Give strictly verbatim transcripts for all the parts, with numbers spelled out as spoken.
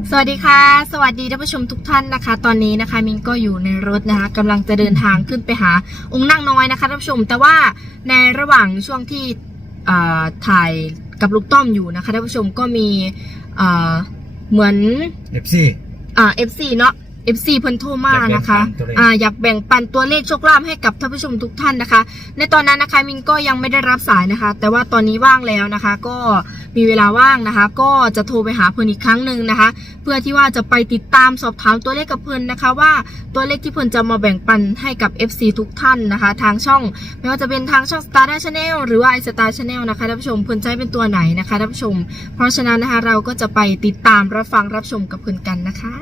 สวัสดีค่ะสวัสดีท่านผู้ชมทุกท่านนะคะตอนนี้นะคะมินก็อยู่ในรถนะคะกำลังจะเดินทางขึ้นไปหาองค์นั่งน้อยนะคะท่านผู้ชมแต่ว่าในระหว่างช่วงที่ถ่ายกับลูกต้อมอยู่นะคะท่านผู้ชมก็มีเหมือนเอฟ ซีอ่า เอฟ ซี เนาะ เอฟ ซี เพิ่นโทรมานะคะอ่าอยากแบ่งปันตัวเลขโชคลาภให้กับท่านผู้ชมทุกท่านนะคะในตอนนั้นนะคะมินก็ยังไม่ได้รับสายนะคะแต่ว่าตอนนี้ว่างแล้วนะคะก็มีเวลาว่างนะคะก็จะโทรไปหาเพิ่นอีกครั้งหนึ่งนะคะเพื่อที่ว่าจะไปติดตามสอบถามตัวเลขกับเพิ่นนะคะว่าตัวเลขที่เพิ่นจะมาแบ่งปันให้กับ เอฟ ซี ทุกท่านนะคะทางช่องไม่ว่าจะเป็นทางช่อง Star Channel หรือว่า iStar Channel นะคะท่านผู้ชมเพิ่นใช้เป็นตัวไหนนะคะท่านผู้ชมเพราะฉะนั้นนะคะเราก็จะไปติดตามรับฟังรับชมกับเพิ่นกันนะคะ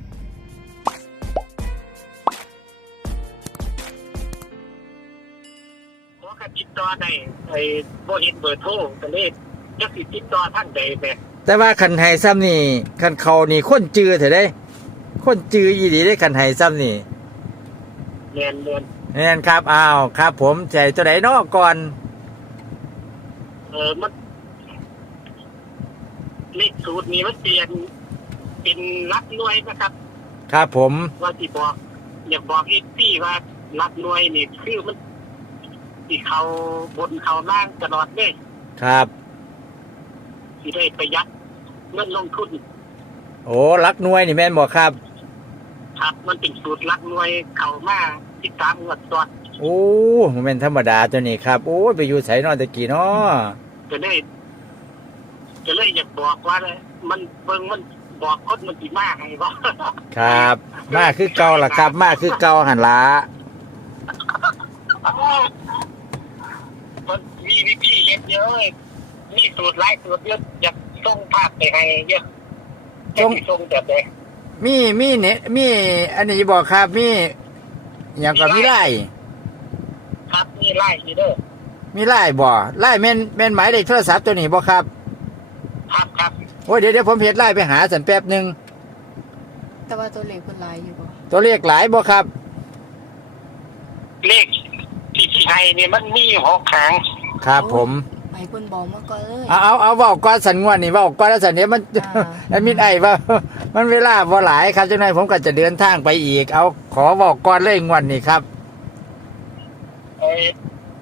ติดต่อได้ไอ้บ่เห็นเบอร์โทรก็เลยจักสิติดต่อทางใดแม่แต่ว่าคันไห้ซ้ำนี่คันเขานี่คนจือเถอะได้คนจืออีดีได้คันไห้ซ้ำนี่เรียนเรียนแน่นครับอ้าวครับผมใจตัวไหนนอกก่อนเออมันเลขสูตรนี้มันเปลี่ยนเป็นหลักหน่วยนะครับครับผมว่าสิบอกอยากบอกอีกพี่ว่าหลักหน่วยนี่คือมันที่เขาบนเขาล่างตลอดเลยครับที่ได้ประหยัดเงินลงทุนโอ้ลักหน่วยนี่แม่นบอกครับครับมันเป็นสูตรลักหน่วยเขามาที่ตามงวดตอดโอ้มันเป็นธรรมดาตัวนี้ครับโอ้ไปอยู่ไสนอนตะกี้เนาะจะเลยจะเลยอยากบอกว่ามันเบิ่งมันบอกคนมันสิมาให้บ่ครับมาคือเก่าล่ะครับมาคือเก่าหั่นล่ะมันมีวิธีเยอะเยอะนี่สูตรไล่สูตรเยอะอยากส่งภาพไปให้เยอะส่งส่งแบบไหนมีมีเนี่ยมีอันนี้บอกครับมีอย่างกับมีไล่ครับมีไล่อยู่เด้อมีไล่บ่ไล่แม่นแม่นหมายเลขโทรศัพท์ตัวนี้บ่ครับครับครับโอ้ยเดี๋ยวเดี๋ยวผมเพจไล่ไปหาสันแป๊บนึงแต่ว่าตัวเลขเพิ่นหลายอยู่บ่ตัวเลขหลายบ่ครับเลขที่ที่ให้เนี่ยมันมีหกหางครับผมไปเพิ่นบอกมาก่อนเลยเอาเอาเอาเว้าก่อนสันงวดนี่เว้าก่อนแล้วสันเดี๋ยวมันแอดมินไอ้ว่ามันเวลาบ่หลายครับจังได๋ผมก็จะเดินทางไปอีกเอาขอเว้าก่อนเลยงวดนี้ครับเออ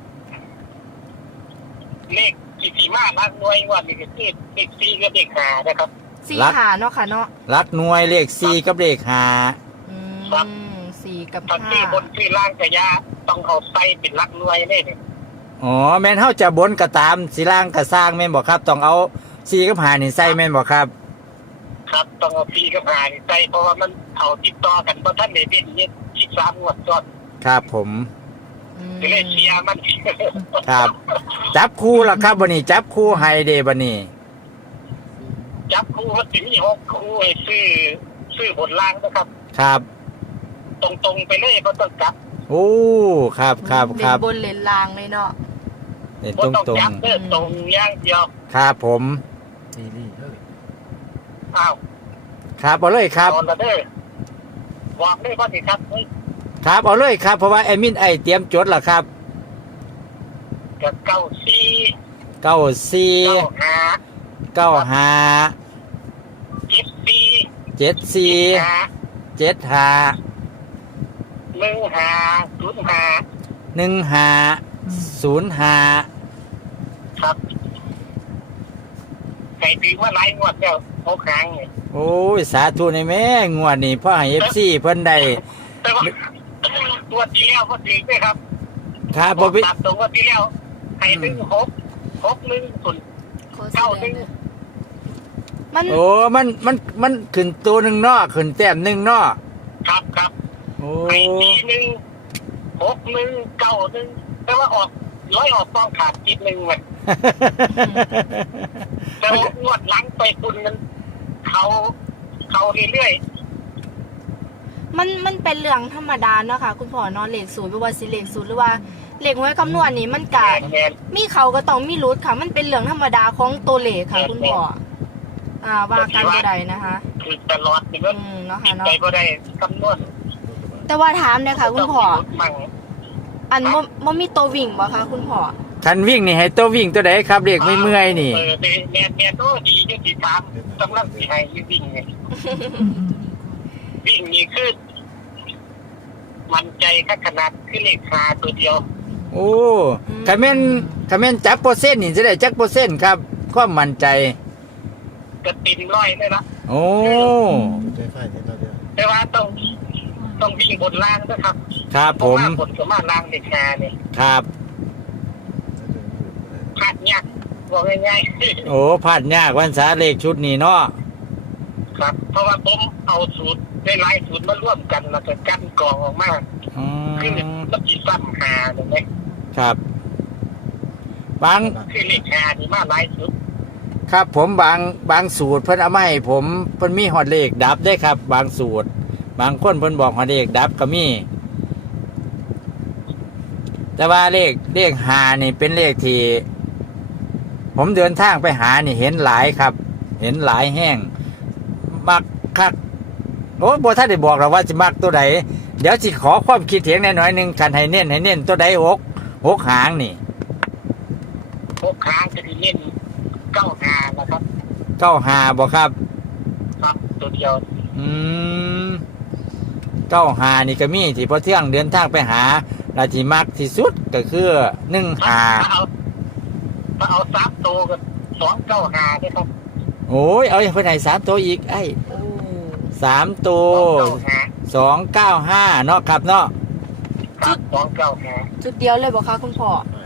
เลขที่ที่มาลักหน่วยงวดนี้ก็คือเลขสี่กับเลขห้านะครับสี่ห้าเนาะค่ะเนาะลักหน่วยเลขสี่กับเลขห้าอืมสี่กับห้าที่บนที่ล่างกะยาต้องเอาใส่เป็นลักหน่วยเลยเนี่ยอ๋อแม่นเฮาจะบนก็ตามสิล่างก็สร้างแม่นบ่ครับต้องเอาสี่กับห้านี่ใส่แม่นบ่ครับครับต้องเอาสี่กับห้านี่ใส่เพราะว่ามันเอาติดต่อกันบ่ทันได้เป็นยี่สิบสามงวดซ้อนครับผมก็เลยเชียร์มันครับจับคู่ล่ะครับบัดนี้จับคู่ให้เด้บัดนี้จับคู่มันสิมีหกคู่ให้ซื้อซื้อบนล่างนะครับครับตรงๆไปเลยบ่ต้องกลับโอ้ครับครับครับบนเลนล่างเลยเนาะเล่นตรงตรงตรงย่างเดียวครับผมอ้าวครับเอาเลยครับบอกเลยบอกเลยว่าสิครับครับเอาเลยครับเพราะว่าแอดมินไอเตรียมจดแล้วครับกับเก้าสี่เก้าสี่เก้าห้าเจ็ดสี่เจ็ดสี่เจ็ดห้าหนึ่งห้าศูนย์ห้าหนึ่งห้าศูนย์ห้าครับไก่ตีว่าไล่งวดแล้วหกครั้งโอ้ยสาธุในแม่งวดนี่พ่อให้เอฟซีเพิ่นได้แต่ว่าตัวที่แล้วก็ถึงด้วยครับครับผมตัดตรงว่าที่แล้วให้หนึ่งหกหกหนึ่งศูนย์เก้าหนึ่งมันโอ้มันมันมันขึ้นตัวหนึ่งเนาะขึ้นแต้มหนึ่งเนาะครับครับไอ้ทีหนึ่งหกหนึ่งเก้าหนึ่งแต่ว่าออกร้อยออกต้องขาดจิตหนึ่งเลยแต่งวดหลังไปคุณมันเขาเขาเรื่อยๆมันมันเป็นเรื่องธรรมดาเนาะค่ะคุณพ่อเนาะเลขศูนย์ไม่ว่าสิเลขศูนย์หรือว่าเลขหวยคำนวณนี่มันกะมีเขาก็ต้องมีรุดค่ะมันเป็นเรื่องธรรมดาของตัวเลขค่ะคุณพ่ออ่าว่ากันบ่ได้นะคะคือตลอดนี่ก็เนาะค่ะเนาะใจบ่ได้คำนวณแต่ว่าถามเนี่ยค่ะคุณพ่ออันบ่บ่มีตัววิ่งบ่คะคุณพ่อคันวิ่งนี่ให้ตัววิ่งตัวใดครับเรียกไม่เมื่อยนี่เออแม่แม่แม่โตดีจังสิถามกำลังสิให้วิ่งไงวิ่งนี่คือมันใจคักขนาดคือเลขหาตัวเดียวโอ้คันแม่นคันแม่นจับเปอร์เซ็นต์นี่จะได้จักเปอร์เซ็นต์ครับความมั่นใจก็ติดร้อยเลยละโอ้แต่ว่าต้องต้องวิ่งบนล่างนะครับครับเพผราะมว่าบนสามารถล่างเลขหาเนี่ยครับพลาดยากบอกง่ายๆโอ้พลาดยากวันษาเลขชุดนี้เนาะครับ เพราะว่าผมเอาสูตรได้หลายสูตรมาร่วมกันแล้วก็กั้นกรองออกมาอืคือมมันจีซ้ำหาถูกไหมครับบางคือเลขหานี่มาหลายสุดครับผมบางบางสูตรเพิ่นเอามาให้ผมเพิ่นมีฮอดเลขดับได้ครับ บางสูตร บางคนเพิ่นบอกฮอดเลขดับก็มี แต่ว่าเลขเลขหานี่เป็นเลขที่ ผมเดินทางไปหานี่เห็นหลายครับ เห็นหลายแห้งมักคักโอ้บ่ท่านได้บอกหรอกว่าสิมักตัวใดเดี๋ยวสิขอความคิดเห็นหน่อยๆหนึงคันให้เน้นให้เน้นตัวใดหกหกหางนี่พวกค้างจะได้เล่นเก้าหานะครับเก้าหาบ่ครับครับตัวเดียวอืมเก้าหานี่ก็มีที่พอเที่ยงเดินทางไปหาราที่มักที่สุดก็คือหนึ่งหาถ้าเอาถ้าเอาสามตัวก็สองเก้าหาได้ครับโอ้ยเอาไปไหนสามตัวอีกไอ้สามตัวสองเก้าหาสองเก้าห้าเนาะครับเนาะครับสองเก้าหาจุดเดียวเลยบอกคะคุณพ่อ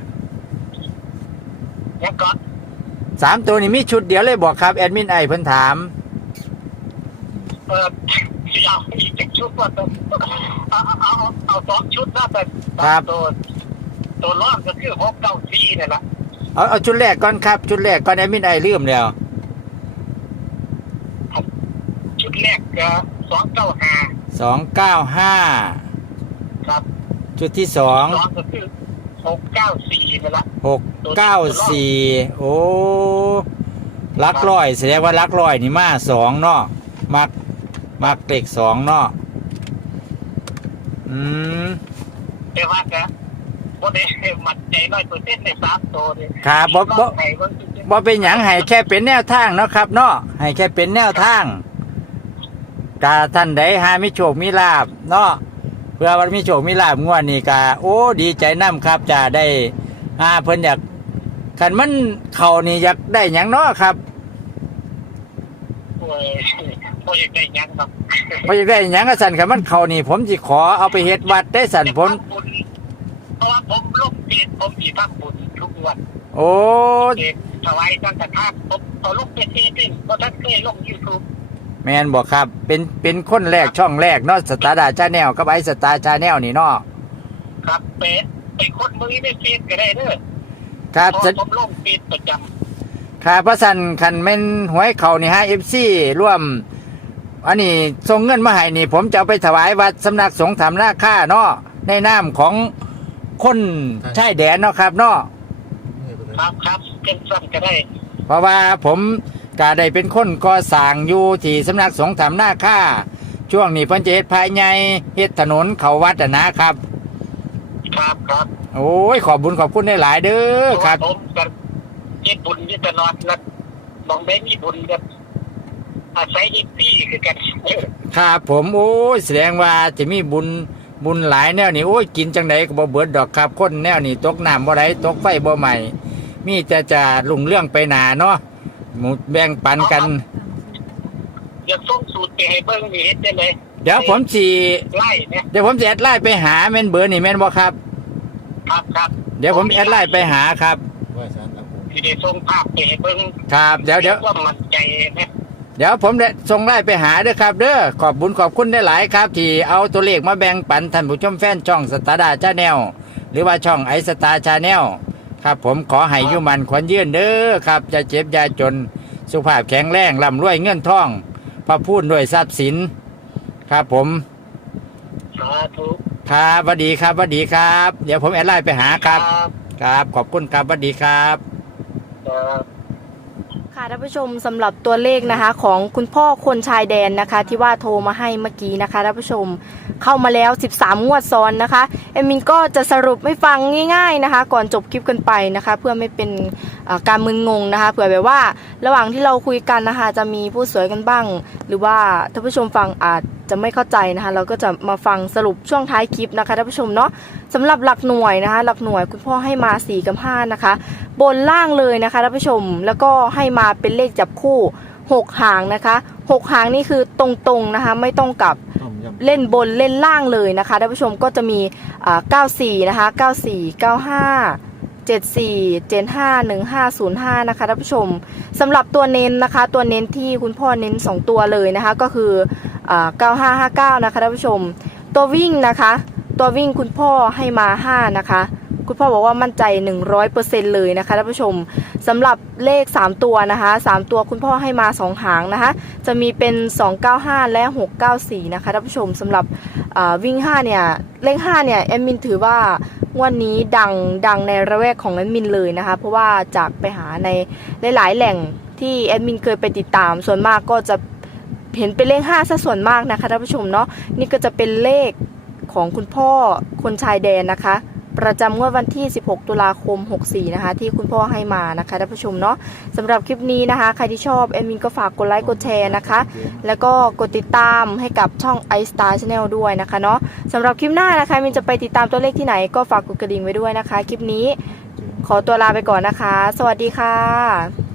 แล้วก็สามตัวนี่มีชุดเดียวเลยบอกครับแอดมินไอเพิ่นถามเออที่เอาอีกจากชุดว่าตัวเอาเอาเอาเอาสองชุดนะแต่ตัวตัวรอดก็คือหกเก้าสี่นี่แหละเอาเอาชุดแรกก่อนครับ ชุดแรกก่อนแอดมินไอลืมแล้วชุดแรกก็สองเก้าหาสองเก้าห้าครับชุดที่สองสองก็คือหกเก้าสี่นี่แหละหกเก้าสี่โอ้ลักร้อยแสดงว่าลักร้อยนี่มาสองเนาะมักมักเด็กสองเนาะอืมแต่ว่าก็บ่ได้มั่นใจร้อยเปอร์เซ็นต์ในสามตัวนี่ครับบ่บ่ไหนบ่จริงบ่เป็นหยังให้แค่เป็นแนวทางเนาะครับเนาะให้แค่เป็นแนวทางกาท่านใดหามีโชคมีลาภเนาะเพื่อว่ามีโชคมีลาภงวดนี้กาโอ้ดีใจนํครับจะได้หาเพิ่นอยากคันมันเข้านี่อยากได้หยังเนาะครับโอ้ยบ่อยากได้หยังครับบ่อยากได้หยังก็สั่นคันมันเข้านี่ ผมสิขอเอาไปเฮ็ดวัดได้สั่นผลเพราะว่าผมลงเกณฑ์ผมสิทำบุญทุกวันโอ้เกณฑ์ถวายสังฆทานผมเอาลงเป็นเองเพราะท่านเคยลง YouTube แม่นบ่ครับ เป็นเป็นคนแรกช่องแรกเนาะสตาร์ดาชาแนลกับไอสตาร์ชาแนลนี่เนาะครับเป็นเป็นคนมือในเฟซก็ได้เด้อครับเพราะผมลงเฟซประจำครับพระสันคันแม่นหวยเขานี่ฮะ เอฟ ซี ร่วม อันนี้ส่งเงินมาให้นี่ ผมจะเอาไปถวายวัดสำนักสงฆ์ธรรมนาค่าเนาะในนามของคนชายแดนเนาะครับเนาะครับครับเป็นสั้นก็ได้เพราะว่าผมก็ได้เป็นคนก่อสร้างอยู่ที่สำนักสงฆ์ธรรมนาค่าช่วงนี้เพิ่นจะเฮ็ดภายในเฮ็ดถนนเข้าวัดอะนะครับครับครับโอ้ยขอบบุญขอบคุณได้หลายเด้อครับผมก็เจ็ดบุญที่ตลอดนะมองได้มีบุญกับอาศัยอีกพี่คือกันครับผมโอ้ยแสดงว่าจะมีบุญบุญหลายแนวนี่โอ้ยกินจังไดก็บ่เบิดดอกครับคนแนวนี่ตกน้ำบ่ได้ตกไฟบ่ใหม่ มีแต่จะลุ่งเรื่องไปหนาเนาะหมู่แบ่งปันกันอยากส่งสูตรไปให้เบิ้งนี่เห็นได้เลยเดี๋ยวผมสิไล่เนี่ยเดี๋ยวผมจะแอดไลน์ไปหาแม่นเบอร์นี่แม่นบ่ครับครับครับเดี๋ยวผมแอดไลน์ไปหาครับที่ได้ส่งภาพไปให้เบิ้งครับเดี๋ยวเดี๋ยวว่ามันใจนะเดี๋ยวผมได้ส่งไลน์ไปหาเด้อครับ เด้อขอบบุญขอบคุณได้หลายครับ ที่เอาตัวเลขมาแบ่งปันท่านผู้ชมแฟนช่องสตาร์ดาชาแนลหรือว่าช่องไอสตาร์ชาแนลครับผมขอให้อยุมันขวัญยืนเด้อครับจะเจ็บอยาจนสุขภาพแข็งแรงร่ำรวยเงินทองพระพูดด้วยทรัพย์สินครับผมสาธุครับสวัสดีครับสวัสดีครับ เดี๋ยวผมแอดไลน์ไปหาครับครับขอบคุณครับสวัสดีครับครับค่ะท่านผู้ชมสำหรับตัวเลขนะคะของคุณพ่อคนชายแดนนะคะที่ว่าโทรมาให้เมื่อกี้นะคะท่านผู้ชมเข้ามาแล้วสิบสามงวดซ้อนนะคะเอมินก็จะสรุปให้ฟังง่ายๆนะคะก่อนจบคลิปกันไปนะคะเพื่อไม่เป็นการมึนงงนะคะเผื่อแบบว่าระหว่างที่เราคุยกันนะคะจะมีผู้สวยกันบ้างหรือว่าท่านผู้ชมฟังอาจจะไม่เข้าใจนะคะเราก็จะมาฟังสรุปช่วงท้ายคลิปนะคะท่านผู้ชมเนาะสำหรับหลักหน่วยนะคะหลักหน่วยคุณพ่อให้มาสี่กับห้านะคะบนล่างเลยนะคะท่านผู้ชมแล้วก็ให้มาเป็นเลขจับคู่หกหางนะคะหกหางนี่คือตรงๆนะคะไม่ต้องกลับเล่นบนเล่นล่างเลยนะคะท่านผู้ชมก็จะมีอ่าเก้าสี่นะคะเก้าสี่ เก้าห้า เจ็ดสี่ เจ็ดห้า หนึ่งห้า ศูนย์ห้านะคะท่านผู้ชมสำหรับตัวเน้นนะคะตัวเน้นที่คุณพ่อเน้นสองตัวเลยนะคะก็คืออ่าเก้าห้าห้าเก้านะคะท่านผู้ชมตัววิ่งนะคะตัววิ่งคุณพ่อให้มาห้านะคะคุณพ่อบอกว่ามั่นใจ หนึ่งร้อยเปอร์เซ็นต์ เลยนะคะท่านผู้ชมสำหรับเลขสามตัวนะคะสามตัวคุณพ่อให้มาสองหางนะคะจะมีเป็นสองเก้าห้าและหกเก้าสี่นะคะท่านผู้ชมสำหรับวิ่งห้าเนี่ยเลขห้าเนี่ยแอดมินถือว่างวดนี้ดังดังในระแวกของแอดมินเลยนะคะเพราะว่าจากไปหาในหลายๆแหล่งที่แอดมินเคยไปติดตามส่วนมากก็จะเห็นเป็นเลขห้าซะส่วนมากนะคะท่านผู้ชมเนาะนี่ก็จะเป็นเลขของคุณพ่อคนชายแดนนะคะประจำงวดวันที่สิบหกตุลาคมหกสี่นะคะที่คุณพ่อให้มานะคะท่านผู้ชมเนาะสำหรับคลิปนี้นะคะใครที่ชอบแอดมินก็ฝากกดไลค์กดแชร์นะคะแล้วก็กดติดตามให้กับช่อง iStar Channel ด้วยนะคะเนาะสำหรับคลิปหน้านะคะมินจะไปติดตามตัวเลขที่ไหนก็ฝากกดกระดิ่งไว้ด้วยนะคะคลิปนี้ขอตัวลาไปก่อนนะคะสวัสดีค่ะ